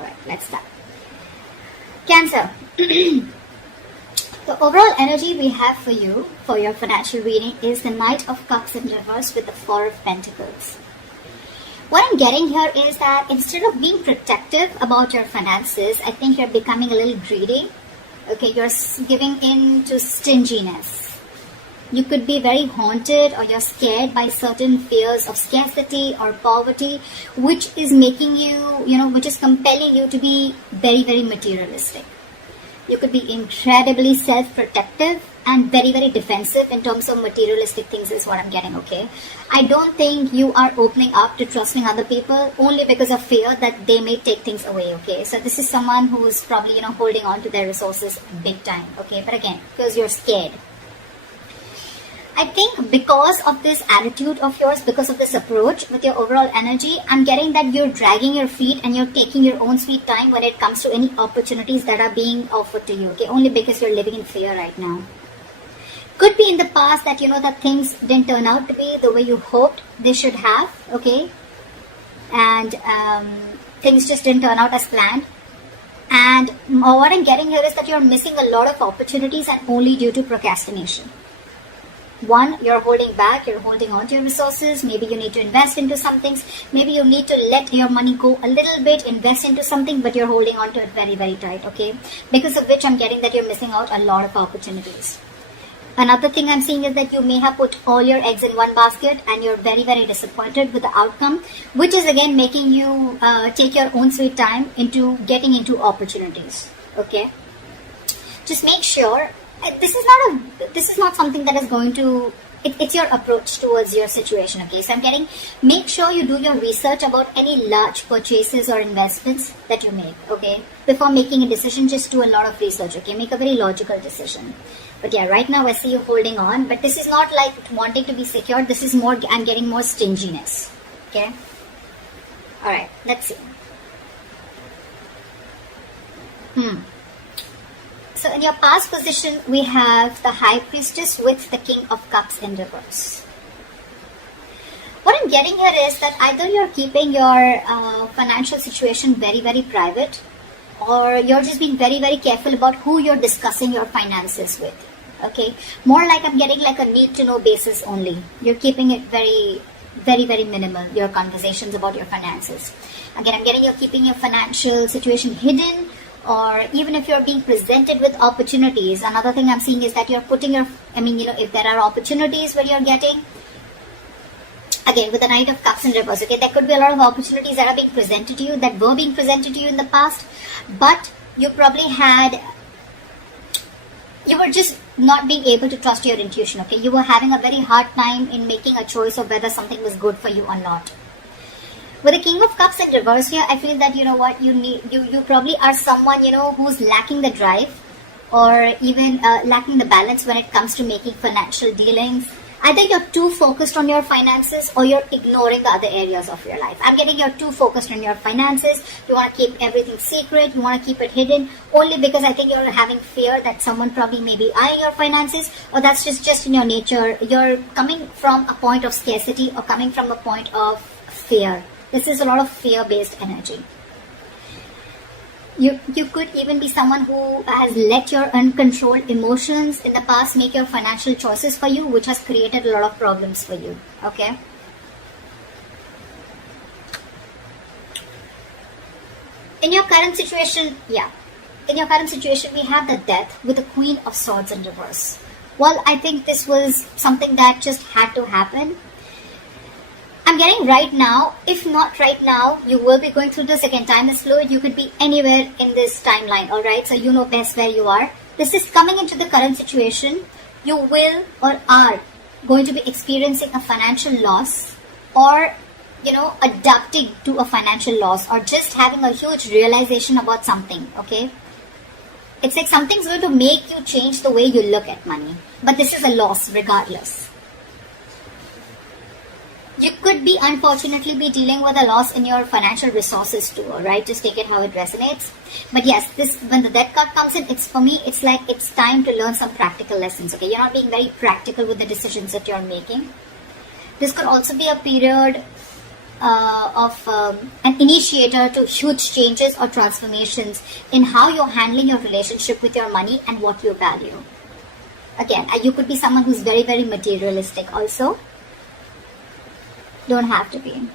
Alright, let's start. Cancer. The overall energy we have for you, for your financial reading, is the Knight of Cups in reverse with the Four of Pentacles. What I'm getting here is that instead of being protective about your finances, I think you're becoming a little greedy. Okay, you're giving in to stinginess. You could be very haunted, or you're scared by certain fears of scarcity or poverty, which is making you, which is compelling you to be very, very materialistic. You could be incredibly self-protective and very, very defensive in terms of materialistic things is what I'm getting, okay? I don't think you are opening up to trusting other people only because of fear that they may take things away, okay? So this is someone who is probably, holding on to their resources big time, okay? But again, because you're scared. I think because of this attitude of yours, because of this approach with your overall energy, I'm getting that you're dragging your feet and you're taking your own sweet time when it comes to any opportunities that are being offered to you, okay? Only because you're living in fear right now. Could be in the past that, that things didn't turn out to be the way you hoped they should have, okay? And things just didn't turn out as planned. And what I'm getting here is that you're missing a lot of opportunities and only due to procrastination. One, you're holding back, you're holding on to your resources. Maybe you need to invest into some things. Maybe you need to let your money go a little bit, invest into something, but you're holding on to it very, very tight, okay? Because of which I'm getting that you're missing out a lot of opportunities. Another thing I'm seeing is that you may have put all your eggs in one basket and you're very, very disappointed with the outcome, which is again making you take your own sweet time into getting into opportunities, okay? Just make sure this is not something that is going to, it's your approach towards your situation, okay? So I'm getting, make sure you do your research about any large purchases or investments that you make, okay? Before making a decision, just do a lot of research, okay? Make a very logical decision. But yeah, right now I see you holding on, but this is not like wanting to be secure. This is more, I'm getting more stinginess, okay? Alright, let's see. So in your past position, we have the High Priestess with the King of Cups in reverse. What I'm getting here is that either you're keeping your financial situation very, very private, or you're just being very, very careful about who you're discussing your finances with. Okay? More like I'm getting like a need-to-know basis only. You're keeping it very, very, very minimal, your conversations about your finances. Again, I'm getting you're keeping your financial situation hidden, or even if you're being presented with opportunities. Another thing I'm seeing is that you're putting your, if there are opportunities where you're getting, again, with the Knight of Cups in reverse, okay, there could be a lot of opportunities that are being presented to you, that were being presented to you in the past, but you probably you were just not being able to trust your intuition, okay? You were having a very hard time in making a choice of whether something was good for you or not. With the King of Cups in reverse here, I feel that, you probably are someone, who's lacking the drive, or even lacking the balance when it comes to making financial dealings. Either you're too focused on your finances, or you're ignoring the other areas of your life. I'm getting you're too focused on your finances. You want to keep everything secret. You want to keep it hidden, only because I think you're having fear that someone probably may be eyeing your finances, or that's just in your nature. You're coming from a point of scarcity, or coming from a point of fear. This is a lot of fear-based energy. You could even be someone who has let your uncontrolled emotions in the past make your financial choices for you, which has created a lot of problems for you, okay? In your current situation, we have the Death with the Queen of Swords in reverse. Well, I think this was something that just had to happen. I'm getting right now, if not right now, you will be going through this again. Time is fluid. You could be anywhere in this timeline, alright? So you know best where you are. This is coming into the current situation. You will or are going to be experiencing a financial loss, or, adapting to a financial loss, or just having a huge realization about something, okay? It's like something's going to make you change the way you look at money. But this is a loss regardless. You could be, unfortunately, be dealing with a loss in your financial resources too, alright? Just take it how it resonates. But yes, when the Death card comes in, it's for me, it's like it's time to learn some practical lessons, okay? You're not being very practical with the decisions that you're making. This could also be a period an initiator to huge changes or transformations in how you're handling your relationship with your money and what you value. Again, you could be someone who's very, very materialistic also. Don't have to be.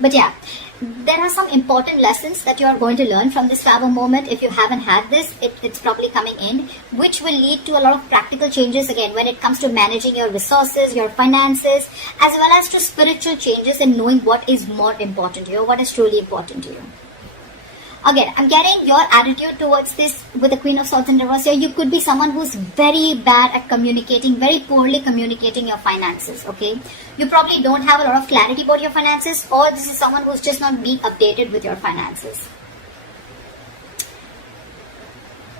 But yeah, there are some important lessons that you are going to learn from this travel moment. If you haven't had this, it's probably coming in, which will lead to a lot of practical changes again when it comes to managing your resources, your finances, as well as to spiritual changes in knowing what is more important to you, what is truly important to you. Again, I'm getting your attitude towards this with the Queen of Swords in reverse here. You could be someone who's very bad at communicating, very poorly communicating your finances, okay? You probably don't have a lot of clarity about your finances, or this is someone who's just not being updated with your finances.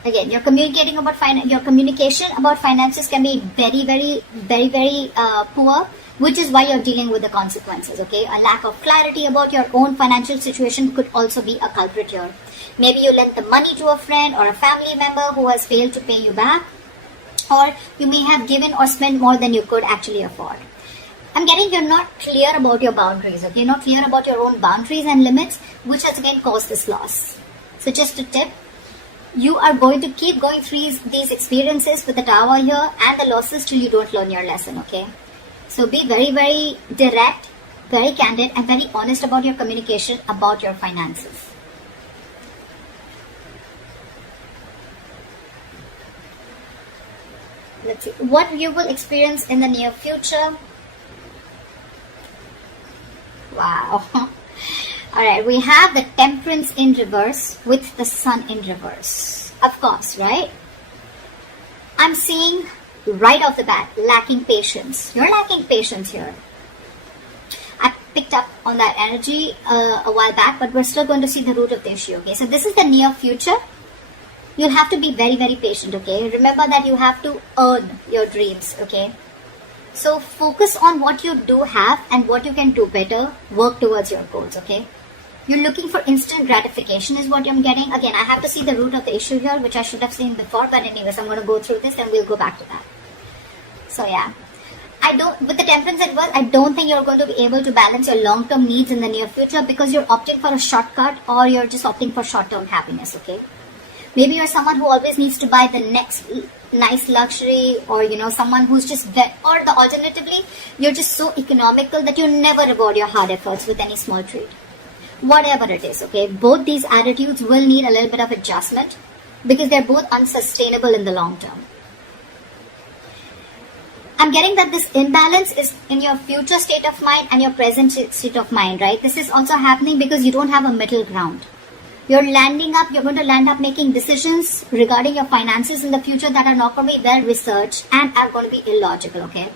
Again, your communication about finances can be very poor, which is why you're dealing with the consequences, okay? A lack of clarity about your own financial situation could also be a culprit here. Maybe you lent the money to a friend or a family member who has failed to pay you back, or you may have given or spent more than you could actually afford. I'm getting you're not clear about your boundaries, okay? You're not clear about your own boundaries and limits, which has again caused this loss. So just a tip, you are going to keep going through these experiences with the Tower here and the losses till you don't learn your lesson, okay? So be very, very direct, very candid, and very honest about your communication about your finances. Let's see what you will experience in the near future. Wow. Alright, we have the Temperance in reverse with the Sun in reverse. Of course, right? I'm seeing right off the bat, lacking patience. You're lacking patience here. I picked up on that energy a while back, but we're still going to see the root of the issue, okay? So this is the near future. You'll have to be very, very patient, okay? Remember that you have to earn your dreams, okay? So focus on what you do have and what you can do better. Work towards your goals, okay? You're looking for instant gratification is what I'm getting. Again, I have to see the root of the issue here, which I should have seen before. But anyways, I'm going to go through this and we'll go back to that. So yeah, with the Temperance at work, I don't think you're going to be able to balance your long-term needs in the near future because you're opting for a shortcut or you're just opting for short-term happiness, okay? Maybe you're someone who always needs to buy the next nice luxury, or someone who's just or the alternatively, you're just so economical that you never reward your hard efforts with any small treat. Whatever it is, okay? Both these attitudes will need a little bit of adjustment because they're both unsustainable in the long term. I'm getting that this imbalance is in your future state of mind and your present state of mind, right? This is also happening because you don't have a middle ground. You're going to land up making decisions regarding your finances in the future that are not going to be well researched and are going to be illogical, okay?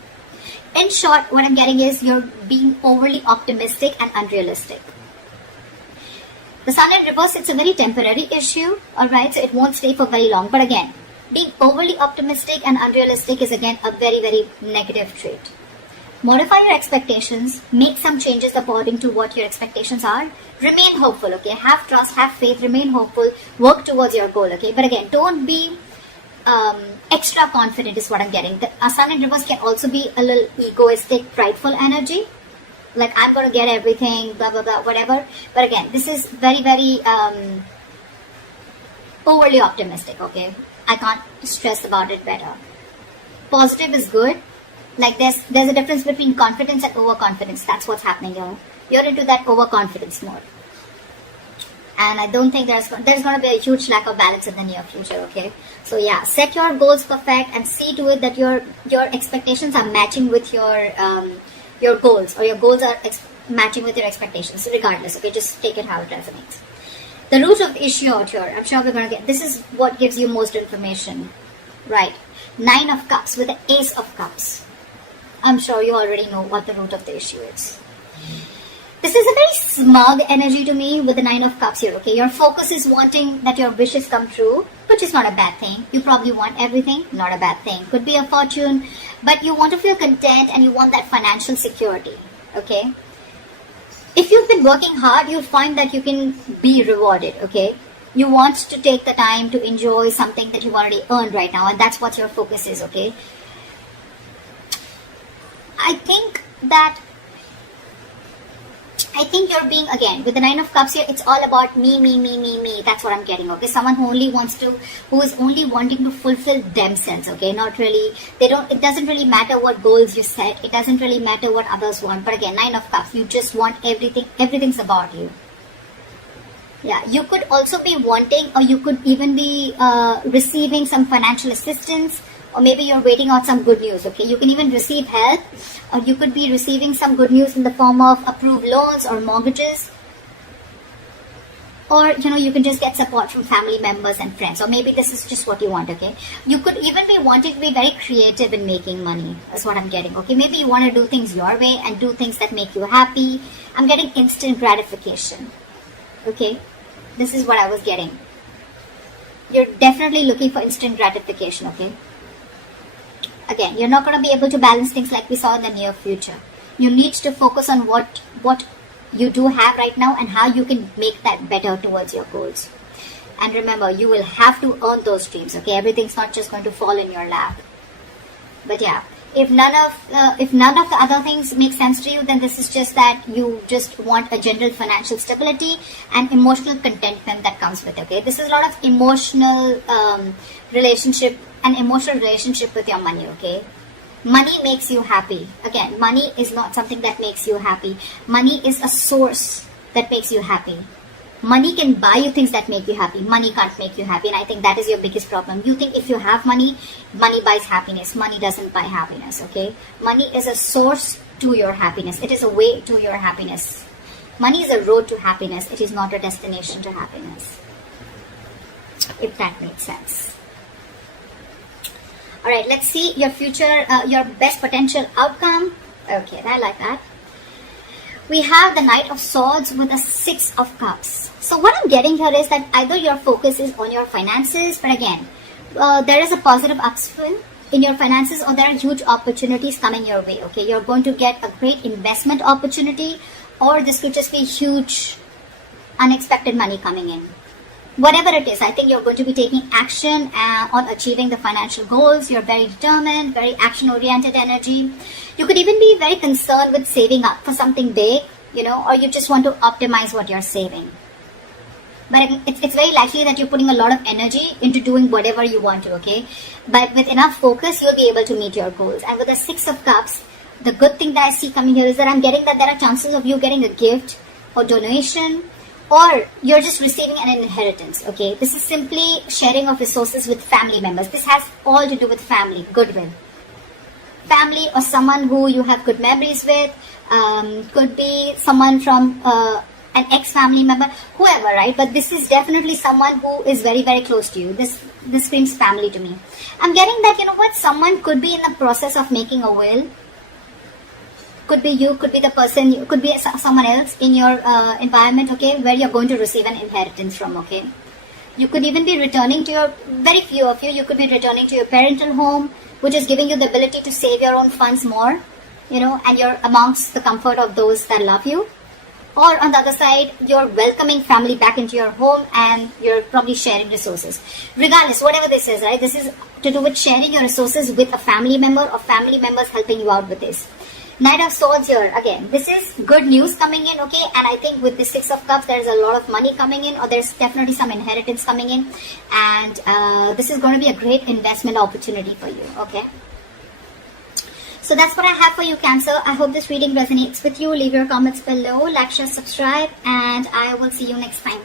In short, what I'm getting is you're being overly optimistic and unrealistic. The Sun in reverse, it's a very temporary issue, alright? So it won't stay for very long. But again, being overly optimistic and unrealistic is again a very, very negative trait. Modify your expectations, make some changes according to what your expectations are. Remain hopeful, okay? Have trust, have faith, remain hopeful, work towards your goal, okay? But again, don't be extra confident is what I'm getting. The Sun in reverse can also be a little egoistic, prideful energy. Like, I'm going to get everything, blah, blah, blah, whatever. But again, this is very, very overly optimistic, okay? I can't stress about it better. Positive is good. Like, there's a difference between confidence and overconfidence. That's what's happening here. You're into that overconfidence mode. And I don't think there's going to be a huge lack of balance in the near future, okay? So yeah, set your goals perfect and see to it that your expectations are matching with your goals, or your goals are matching with your expectations, regardless, okay? Just take it how it resonates. The root of the issue out here, I'm sure we're going to get, this is what gives you most information, right? 9 of Cups with the Ace of Cups. I'm sure you already know what the root of the issue is. This is a very smug energy to me with the 9 of Cups here, okay? Your focus is wanting that your wishes come true, which is not a bad thing. You probably want everything, not a bad thing. Could be a fortune, but you want to feel content and you want that financial security, okay? If you've been working hard, you'll find that you can be rewarded, okay? You want to take the time to enjoy something that you've already earned right now, and that's what your focus is, okay? I think that I think you're being, again, with the Nine of Cups here, it's all about me, me, me, me, me. That's what I'm getting, okay? Someone who is only wanting to fulfill themselves, okay? Not really, it doesn't really matter what goals you set. It doesn't really matter what others want. But again, Nine of Cups, you just want everything's about you. Yeah, you could also be wanting, or you could even be receiving some financial assistance, or maybe you're waiting on some good news, okay? You can even receive help, or you could be receiving some good news in the form of approved loans or mortgages, or you can just get support from family members and friends, or maybe this is just what you want, okay? You could even be wanting to be very creative in making money. That's what I'm getting, okay? Maybe you want to do things your way and do things that make you happy. I'm getting instant gratification, okay? This is what I was getting. You're definitely looking for instant gratification, okay? Again, you're not going to be able to balance things like we saw in the near future. You need to focus on what you do have right now and how you can make that better towards your goals. And remember, you will have to earn those dreams, okay? Everything's not just going to fall in your lap. But yeah, if none of the other things make sense to you, then this is just that you just want a general financial stability and emotional contentment that comes with it, okay? This is a lot of emotional relationship with your money, okay? Money makes you happy. Again, money is not something that makes you happy. Money is a source that makes you happy. Money can buy you things that make you happy. Money can't make you happy, and I think that is your biggest problem. You think if you have money, money buys happiness. Money doesn't buy happiness, okay? Money is a source to your happiness. It is a way to your happiness. Money is a road to happiness. It is not a destination to happiness. If that makes sense. Alright, let's see your future, your best potential outcome. Okay, I like that. We have the Knight of Swords with the Six of Cups. So what I'm getting here is that either your focus is on your finances, but again, there is a positive upswing in your finances, or there are huge opportunities coming your way, okay? You're going to get a great investment opportunity, or this could just be huge unexpected money coming in. Whatever it is, I think you're going to be taking action on achieving the financial goals. You're very determined, very action-oriented energy. You could even be very concerned with saving up for something big, or you just want to optimize what you're saving. But it's very likely that you're putting a lot of energy into doing whatever you want to, okay? But with enough focus, you'll be able to meet your goals. And with the Six of Cups, the good thing that I see coming here is that I'm getting that there are chances of you getting a gift or donation, or you're just receiving an inheritance, okay? This is simply sharing of resources with family members. This has all to do with family, goodwill. Family or someone who you have good memories with, could be someone from an ex-family member, whoever, right? But this is definitely someone who is very, very close to you. This screams family to me. I'm getting that, someone could be in the process of making a will. Could be you, could be the person, could be someone else in your environment, okay, where you're going to receive an inheritance from, okay. You could even be returning to very few of you could be returning to your parental home, which is giving you the ability to save your own funds more, and you're amongst the comfort of those that love you. Or on the other side, you're welcoming family back into your home and you're probably sharing resources. Regardless, whatever this is, right, this is to do with sharing your resources with a family member or family members helping you out with this. Knight of Swords here, again, this is good news coming in, okay? And I think with the Six of Cups, there's a lot of money coming in, or there's definitely some inheritance coming in. And this is going to be a great investment opportunity for you, okay? So that's what I have for you, Cancer. I hope this reading resonates with you. Leave your comments below, like, share, subscribe, and I will see you next time.